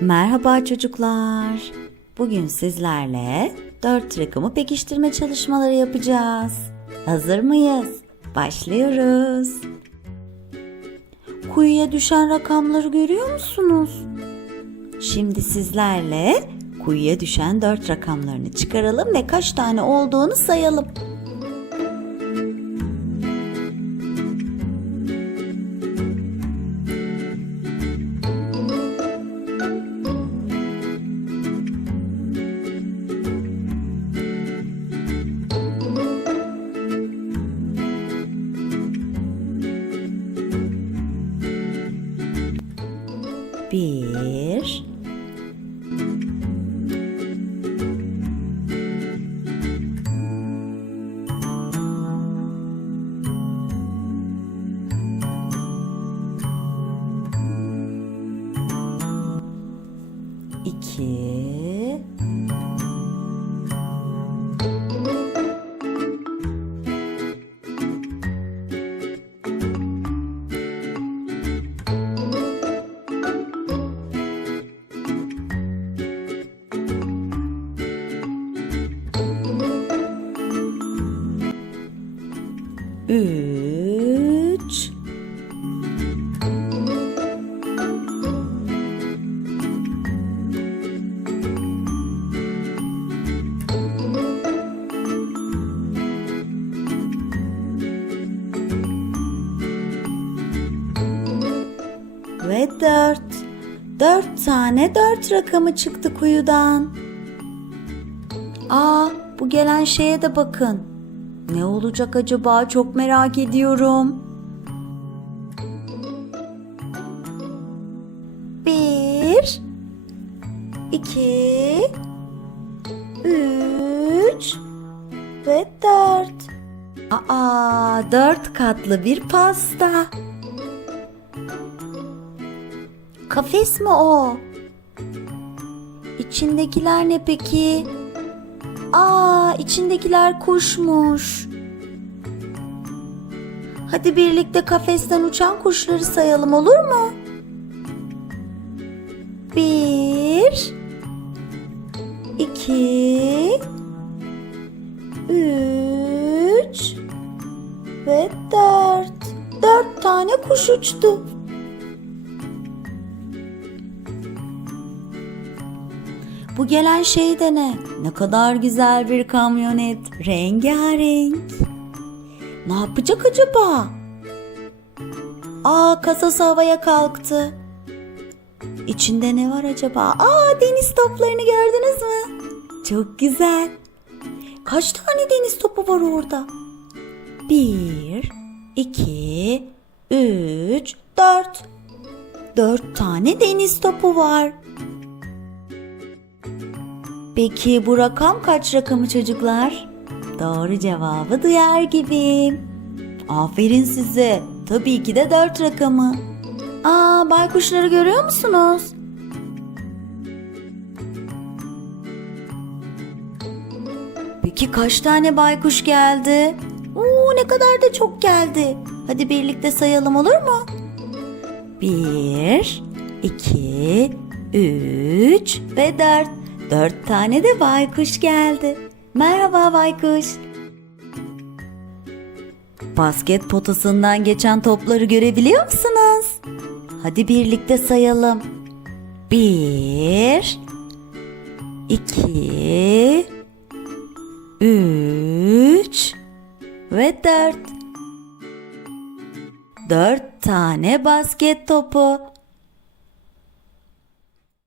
Merhaba çocuklar. Bugün sizlerle dört rakamı pekiştirme çalışmaları yapacağız. Hazır mıyız? Başlıyoruz. Kuyuya düşen rakamları görüyor musunuz? Şimdi sizlerle kuyuya düşen dört rakamlarını çıkaralım ve kaç tane olduğunu sayalım. Bir, iki, üç, ve dört. Dört tane dört rakamı çıktı kuyudan. Aa, bu gelen şeye de bakın. Ne olacak acaba çok merak ediyorum. Bir, iki, üç ve dört. Aa, dört katlı bir pasta. Kafes mi o? İçindekiler ne peki? Aa, içindekiler kuşmuş. Hadi birlikte kafesten uçan kuşları sayalım olur mu? Bir, iki, üç ve dört. Dört tane kuş uçtu. Bu gelen şey de ne? Ne kadar güzel bir kamyonet. Rengarenk. Ne yapacak acaba? Aa kasası havaya kalktı. İçinde ne var acaba? Aa deniz toplarını gördünüz mü? Çok güzel. Kaç tane deniz topu var orada? Bir, iki, üç, dört. Dört tane deniz topu var. Peki bu rakam kaç rakamı çocuklar? Doğru cevabı duyar gibiyim. Aferin size. Tabii ki de dört rakamı. Aa baykuşları görüyor musunuz? Peki kaç tane baykuş geldi? Oo ne kadar da çok geldi. Hadi birlikte sayalım olur mu? Bir, iki, üç ve dört. Dört tane de baykuş geldi. Merhaba baykuş. Basket potasından geçen topları görebiliyor musunuz? Hadi birlikte sayalım. Bir, iki, üç ve dört. Dört tane basket topu.